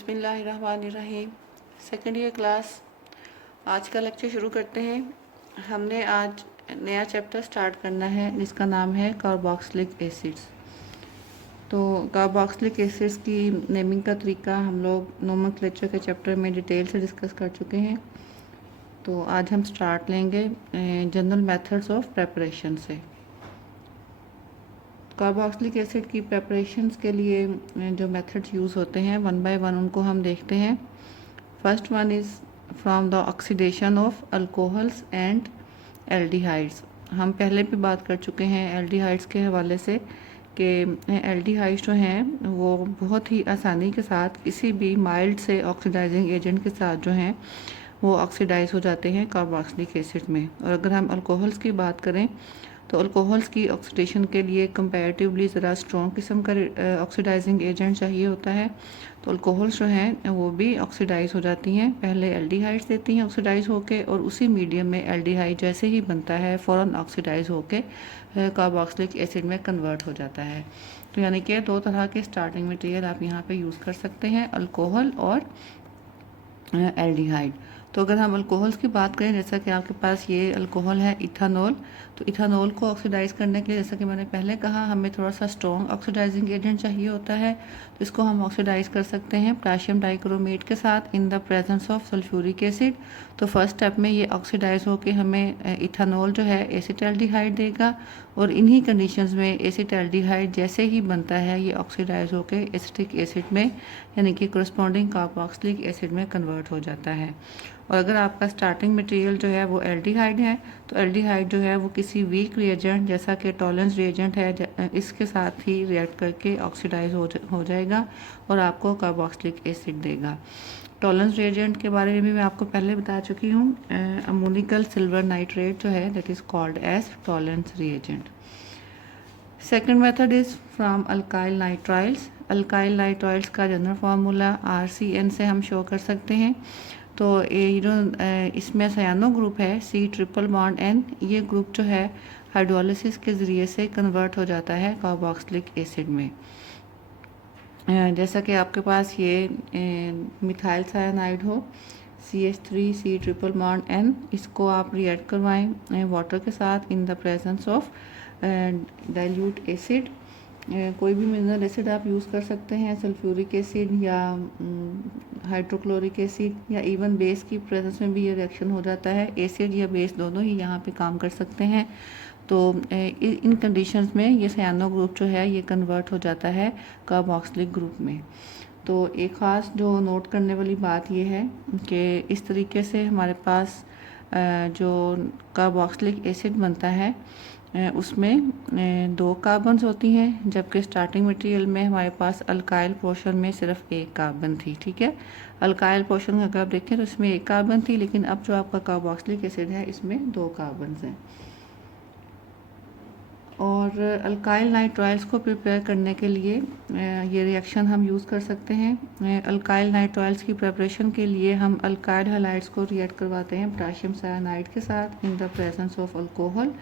बिस्मिल्लाहिर्रहमानिर्रहीम। Second year class, आज का लेक्चर शुरू करते हैं। हमने आज नया चैप्टर स्टार्ट करना है जिसका नाम है कार्बोक्सिलिक एसिड्स। तो कार्बोक्सिलिक एसिड्स की नेमिंग का तरीका हम लोग नोमेनक्लेचर के चैप्टर में डिटेल से डिस्कस कर चुके हैं। तो आज हम स्टार्ट लेंगे जनरल मेथड्स ऑफ प्रेपरेशन से। कार्बोक्सिलिक एसिड की प्रेपरेशंस के लिए जो मेथड्स यूज़ होते हैं वन बाय वन उनको हम देखते हैं। First one is from the oxidation of alcohols and aldehydes. हम पहले भी बात कर चुके हैं एल्डिहाइड्स के हवाले से कि एल्डिहाइड्स जो हैं वो बहुत ही आसानी के साथ किसी भी माइल्ड से ऑक्सीडाइजिंग एजेंट के साथ जो हैं वो ऑक्सीडाइज हो जाते हैं कार्बोक्सिलिक एसिड में। और अगर हम अल्कोहल्स की बात करें तो अल्कोहल्स की ऑक्सीडेशन के लिए कंपैरेटिवली ज़रा स्ट्रॉन्ग किस्म का ऑक्सीडाइजिंग एजेंट चाहिए होता है। तो अल्कोहल्स जो हैं वो भी ऑक्सीडाइज हो जाती हैं, पहले एल्डिहाइड्स देती हैं ऑक्सीडाइज होके, और उसी मीडियम में एल्डिहाइड जैसे ही बनता है फ़ौरन ऑक्सीडाइज होके कार्बोक्सिलिक एसिड में कन्वर्ट हो जाता है। तो यानी कि दो तरह के स्टार्टिंग मटेरियल आप यहाँ पे यूज़ कर सकते हैं, अल्कोहल और एल्डिहाइड। तो अगर हम अल्कोहल्स की बात करें, जैसा कि आपके पास ये अल्कोहल है इथानॉल, तो इथानॉल को ऑक्सीडाइज करने के लिए जैसा कि मैंने पहले कहा हमें थोड़ा सा स्ट्रॉन्ग ऑक्सीडाइजिंग एजेंट चाहिए होता है। तो इसको हम ऑक्सीडाइज कर सकते हैं पोटेशियम डाइक्रोमेट के साथ in the presence of sulphuric acid. तो फर्स्ट स्टेप में ये ऑक्सीडाइज होकर हमें इथानॉल जो है एसिटाल्डिहाइड देगा, और इन्हीं कंडीशंस में एसिटाल्डिहाइड जैसे ही बनता है ये ऑक्सीडाइज होकर एसिटिक एसिड में यानी कि कोरस्पॉन्डिंग कार्बोक्सिलिक एसिड में कन्वर्ट हो जाता है। और अगर आपका स्टार्टिंग मटेरियल जो है वो एल्डिहाइड है तो एल्डिहाइड जो है वो किसी वीक रिएजेंट जैसा कि टॉलेंस रिएजेंट है इसके साथ ही रिएक्ट करके ऑक्सीडाइज हो जाएगा और आपको कार्बोक्सिलिक एसिड देगा। टॉलेंस रिएजेंट के बारे में भी मैं आपको पहले बता चुकी हूँ। अमोनिकल सिल्वर नाइट्रेट जो है that is called as Tollens reagent. Second method is from alkyl nitriles. Alkyl nitriles का जनरल फार्मूला RCN से हम शो कर सकते हैं। तो ये जो इसमें सयानो ग्रुप है C�BN, ये ग्रुप जो है हाइड्रोलिसिस के ज़रिए से कन्वर्ट हो जाता है कार्बोक्सिलिक एसिड में। जैसा कि आपके पास ये मिथाइल साइनाइड हो CH3 C�BN, इसको आप रिएक्ट करवाएं वाटर के साथ in the presence of dilute acid. कोई भी मिनरल एसिड आप यूज़ कर सकते हैं, सल्फ्यूरिक एसिड या हाइड्रोक्लोरिक एसिड या इवन बेस की प्रेजेंस में भी ये रिएक्शन हो जाता है। एसिड या बेस दोनों ही यहाँ पे काम कर सकते हैं। तो इन कंडीशंस में ये सयानो ग्रुप जो है ये कन्वर्ट हो जाता है कार्बोक्सिलिक ग्रुप में। तो एक ख़ास जो नोट करने वाली बात ये है कि इस तरीके से हमारे पास जो कार्बोक्सिलिक एसिड बनता है उसमें 2 कार्बन्स होती हैं, जबकि स्टार्टिंग मटेरियल में हमारे पास अल्काइल पोर्शन में सिर्फ 1 कार्बन थी। ठीक है, अल्काइल पोर्शन में अगर आप देखें तो इसमें 1 कार्बन थी, लेकिन अब जो आपका कार्बोक्सिलिक एसिड है इसमें 2 कार्बन्स हैं। और अल्काइल नाइट्राइल्स को प्रिपेयर करने के लिए ये रिएक्शन हम यूज़ कर सकते हैं। अल्काइल नाइट्राइल्स की प्रिपरेशन के लिए हम अल्काइल हैलाइड्स को रिएक्ट करवाते हैं पोटेशियम साइनाइड के साथ in the presence of alcohol.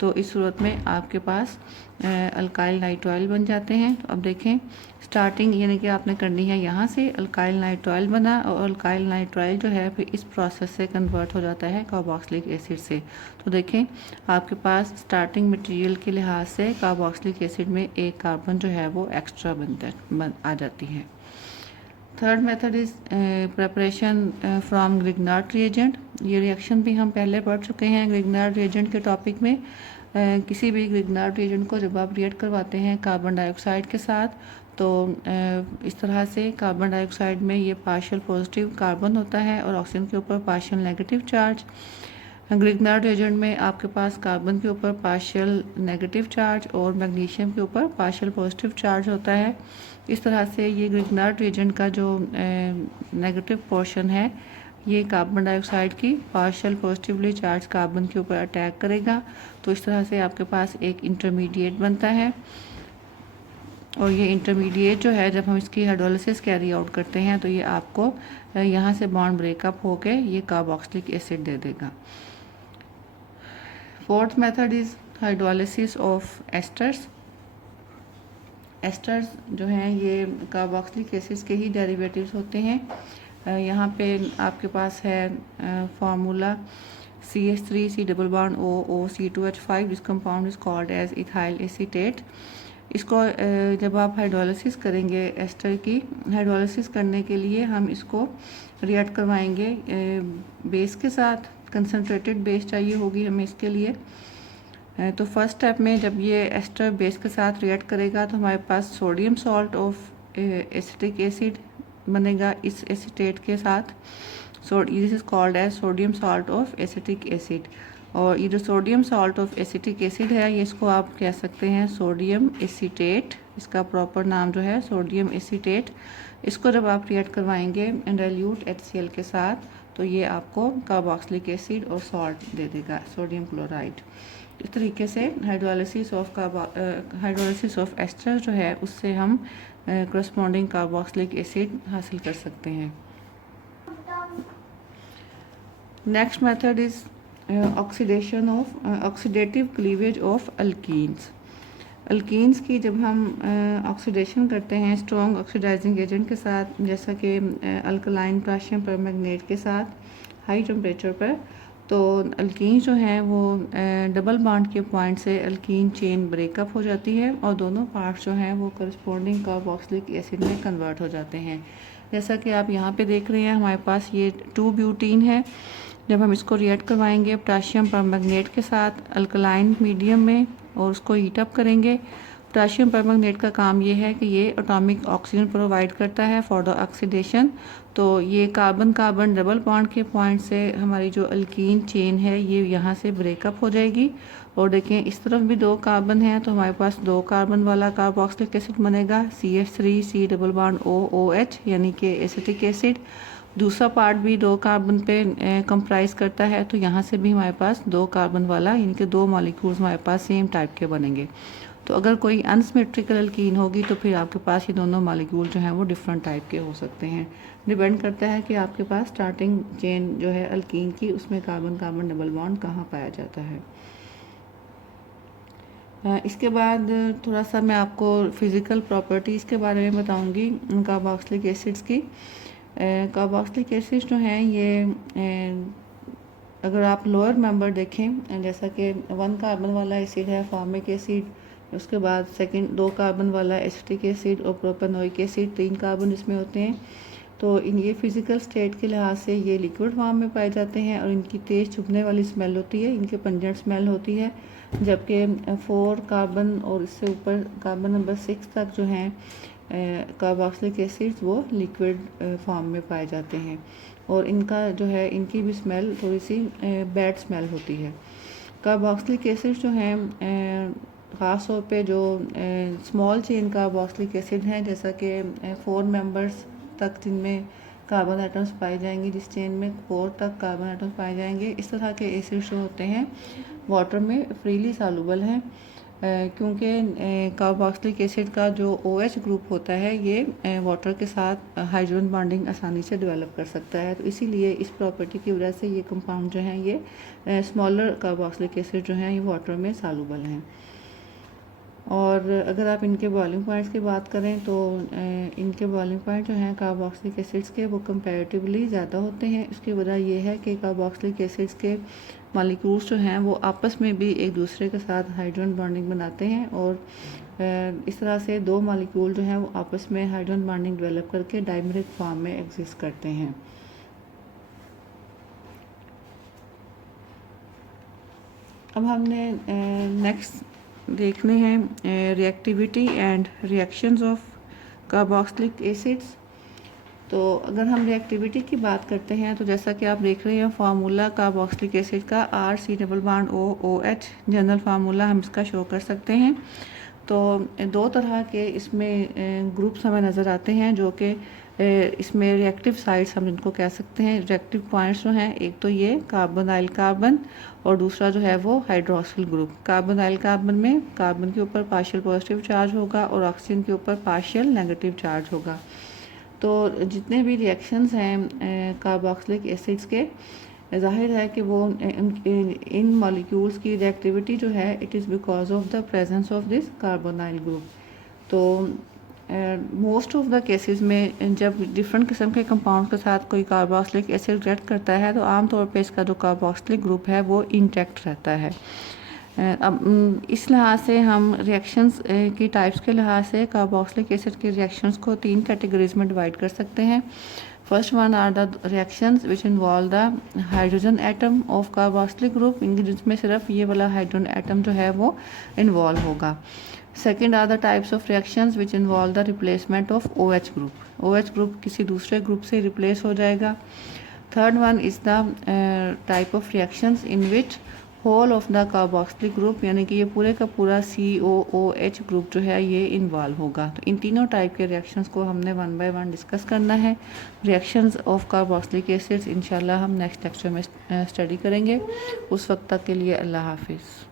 तो इस सूरत में आपके पास अल्काइल नाइट्राइल बन जाते हैं। तो अब देखें स्टार्टिंग यानी कि आपने करनी है यहाँ से अल्काइल नाइट्राइल बना, और अल्काइल नाइट्राइल जो है फिर इस प्रोसेस से कन्वर्ट हो जाता है कार्बोक्सिलिक एसिड से। तो देखें आपके पास स्टार्टिंग मटेरियल के लिहाज से कार्बोक्सिलिक एसिड में 1 कार्बन जो है वो एक्स्ट्रा आ जाती है। Third method is preparation from Grignard reagent. ये रिएक्शन भी हम पहले पढ़ चुके हैं ग्रिग्नार्ड रिएजेंट के टॉपिक में। किसी भी ग्रिग्नार्ड रिएजेंट को जब आप रिएक्ट करवाते हैं कार्बन डाइऑक्साइड के साथ, तो इस तरह से कार्बन डाइऑक्साइड में ये पार्शियल पॉजिटिव कार्बन होता है और ऑक्सीजन के ऊपर partial negative charge. Grignard reagent में आपके पास कार्बन के ऊपर पार्शियल नेगेटिव चार्ज और मैग्नीशियम के ऊपर पार्शियल पॉजिटिव चार्ज होता है। इस तरह से ये ग्रिग्नार्ड रिएजेंट का जो नेगेटिव पोर्शन है ये कार्बन डाइऑक्साइड की पार्शियल पॉजिटिवली चार्ज कार्बन के ऊपर अटैक करेगा। तो इस तरह से आपके पास एक इंटरमीडिएट बनता है, और ये इंटरमीडिएट जो है जब हम इसकी हाइड्रोलिसिस कैरी आउट करते हैं तो ये आपको यहाँ से बॉन्ड ब्रेकअप होके ये कार्बोक्सिलिक एसिड दे देगा। Fourth method is hydrolysis of esters. Asters जो हैं ये कार्बोक्सिलिक एसिड्स के ही डेरिवेटिव्स होते हैं। यहाँ पे आपके पास है formula CH3 C double bond O C2H5, this compound is called as ethyl acetate. इसको जब आप हाइड्रोलिसिस करेंगे एस्टर की, हाइड्रोलिसिस करने के लिए हम इसको रिएक्ट करवाएंगे बेस के साथ। कंसनट्रेटेड बेस चाहिए होगी हमें इसके लिए। तो फर्स्ट स्टेप में जब ये एस्टर बेस के साथ रिएक्ट करेगा तो हमारे पास sodium salt of acetic acid बनेगा इस एसीटेट के साथ। So this is called as sodium salt of acetic acid. और ये जो sodium salt of acetic acid है ये इसको आप कह सकते हैं सोडियम एसीटेट। इसका प्रॉपर नाम जो है सोडियम एसीटेट। इसको जब आप रिएक्ट करवाएंगे डाइल्यूट HCl के साथ तो ये आपको कार्बोक्सिलिक एसिड और सॉल्ट दे देगा, सोडियम क्लोराइड। इस तरीके से हाइड्रोलिसिस ऑफ एस्टर जो है उससे हम करस्पॉन्डिंग कार्बोक्सिलिक एसिड हासिल कर सकते हैं। Next method is oxidative cleavage of alkenes. Alkenes की जब हम ऑक्सीडेशन करते हैं स्ट्रॉन्ग ऑक्सीडाइजिंग एजेंट के साथ, जैसा कि अल्कलाइन पोटेशियम परमैंगनेट के साथ हाई टेम्परेचर पर, तो अल्कीन जो हैं वो डबल बॉन्ड के पॉइंट से अल्कीन चेन ब्रेकअप हो जाती है और दोनों पार्ट्स जो हैं वो करस्पॉन्डिंग कार्बोक्सिलिक एसिड में कन्वर्ट हो जाते हैं। जैसा कि आप यहाँ पे देख रहे हैं हमारे पास ये 2 ब्यूटीन है। जब हम इसको रिएक्ट करवाएंगे पोटेशियम परमैंगनेट के साथ अल्कलाइन मीडियम में और उसको हीट अप करेंगे। पोटेशियम परमैंगनेट का काम ये है कि ये एटॉमिक ऑक्सीजन प्रोवाइड करता है फॉर द ऑक्सीडेशन। तो ये कार्बन कार्बन डबल बॉन्ड के पॉइंट से हमारी जो अल्कीन चेन है ये यहाँ से ब्रेकअप हो जाएगी। और देखें इस तरफ भी 2 कार्बन हैं तो हमारे पास 2 कार्बन वाला कार्बोक्सिलिक एसिड बनेगा CH3 C double bond OH यानी कि एसिटिक एसिड। दूसरा पार्ट भी 2 कार्बन पे कंप्राइज करता है तो यहाँ से भी हमारे पास 2 कार्बन वाला यानी कि 2 मॉलिक्यूल्स हमारे पास सेम टाइप के बनेंगे। तो अगर कोई अनसिमेट्रिकल अल्कीन होगी तो फिर आपके पास ये दोनों मॉलिक्यूल जो हैं वो डिफरेंट टाइप के हो सकते हैं। डिपेंड करता है कि आपके पास स्टार्टिंग चेन जो है अल्कीन की उसमें कार्बन कार्बन डबल बॉन्ड कहाँ पाया जाता है। इसके बाद थोड़ा सा मैं आपको फिज़िकल प्रॉपर्टीज़ के बारे में बताऊंगी कार्बोक्सिलिक एसिड्स की। कार्बोक्सिलिक एसिड्स जो हैं ये अगर आप लोअर मेंबर देखें जैसा कि 1 कार्बन वाला एसिड है फॉर्मिक एसिड, उसके बाद सेकंड 2 कार्बन वाला एसिटिक एसिड और प्रोपेनोइक एसिड, 3 कार्बन इसमें होते हैं। तो इन ये फिज़िकल स्टेट के लिहाज से ये लिक्विड फॉर्म में पाए जाते हैं और इनकी तेज़ चुभने वाली स्मेल होती है, इनके पंजेंट स्मेल होती है। जबकि 4 कार्बन और इससे ऊपर कार्बन नंबर 6 तक जो हैं कार्बोक्सिलिक एसिड्स वो लिक्विड फॉर्म में पाए जाते हैं और इनका जो है इनकी भी स्मेल थोड़ी सी बैड स्मेल होती है। कार्बोक्सिलिक एसिड्स जो हैं ख़ास तौर पे जो स्मॉल चेन कार्बोक्सिलिक एसिड हैं जैसा कि 4 मेंबर्स तक जिनमें कार्बन आइटम्स पाए जाएंगे, जिस चेन में 4 तक कार्बन आइटम्स पाए जाएंगे, इस तरह के एसिड्स जो होते हैं वाटर में फ्रीली सॉल्युबल हैं क्योंकि कार्बोक्सिलिक एसिड का जो OH ग्रुप होता है ये वाटर के साथ हाइड्रोजन बॉन्डिंग आसानी से डेवलप कर सकता है। तो इसीलिए इस प्रॉपर्टी की वजह से ये कंपाउंड जो हैं ये स्मॉलर कार्बोक्सिलिक एसिड जो हैं ये वाटर में सॉल्युबल हैं। और अगर आप इनके बॉइलिंग पॉइंट्स की बात करें तो इनके बॉइलिंग पॉइंट जो हैं कार्बोक्सिलिक एसिड्स के वो कंपैरेटिवली ज़्यादा होते हैं। इसकी वजह ये है कि कार्बोक्सिलिक एसिड्स के मॉलिक्यूल्स जो हैं वो आपस में भी एक दूसरे के साथ हाइड्रोजन बॉन्डिंग बनाते हैं और इस तरह से 2 मॉलिक्यूल जो हैं वो आपस में हाइड्रोजन बॉन्डिंग डेवलप करके डाइमेरिक फॉर्म में एग्जिस्ट करते हैं। अब हमने नेक्स्ट देखने हैं reactivity and reactions of carboxylic acids. तो अगर हम रिएक्टिविटी की बात करते हैं तो जैसा कि आप देख रहे हैं फार्मूला कार्बोक्सिलिक एसिड का RC double bond OH general formula हम इसका शो कर सकते हैं। तो 2 तरह के इसमें ग्रुप्स हमें नज़र आते हैं जो कि इसमें रिएक्टिव साइड्स हम इनको कह सकते हैं। रिएक्टिव पॉइंट्स जो हैं एक तो ये कार्बोनाइल कार्बन और दूसरा जो है वो हाइड्रोक्सिल ग्रुप। कार्बोनाइल कार्बन में कार्बन के ऊपर पार्शियल पॉजिटिव चार्ज होगा और ऑक्सीजन के ऊपर पार्शियल नेगेटिव चार्ज होगा। तो जितने भी रिएक्शंस हैं कार्बोक्सिलिक एसिड्स के ज़ाहिर है कि वो इन मॉलिक्यूल्स की रिएक्टिविटी जो है it is because of the presence of this carbonyl group. तो मोस्ट ऑफ द केसेस में जब डिफरेंट किस्म के कंपाउंड के साथ कोई कार्बोक्सिलिक एसिड रिएक्ट करता है तो आमतौर पे इसका जो कार्बोक्सिलिक ग्रुप है वो इंटैक्ट रहता है। अब इस लिहाज से हम रिएक्शंस की टाइप्स के लिहाज से कार्बोक्सिलिक एसिड के रिएक्शंस को 3 कैटेगरीज में डिवाइड कर सकते हैं। First one are the reactions which involve the hydrogen atom of carboxylic group, जिसमें सिर्फ ये वाला हाइड्रोजन एटम जो है वो इन्वॉल्व होगा। Second are the types of reactions which involve the replacement of OH group. OH group किसी दूसरे ग्रुप से रिप्लेस हो जाएगा। Third one is the type of reactions in which whole of the carboxylic group, यानी कि ये पूरे का पूरा COOH ग्रुप जो है ये इन्वॉल्व होगा। तो इन तीनों टाइप के रिएक्शंस को हमने 1 बाय 1 डिस्कस करना है। रिएक्शंस ऑफ कार्बोक्सिलिक एसिड्स इंशाल्लाह हम नेक्स्ट लेक्चर में स्टडी करेंगे। उस वक्त तक के लिए अल्लाह हाफिज़।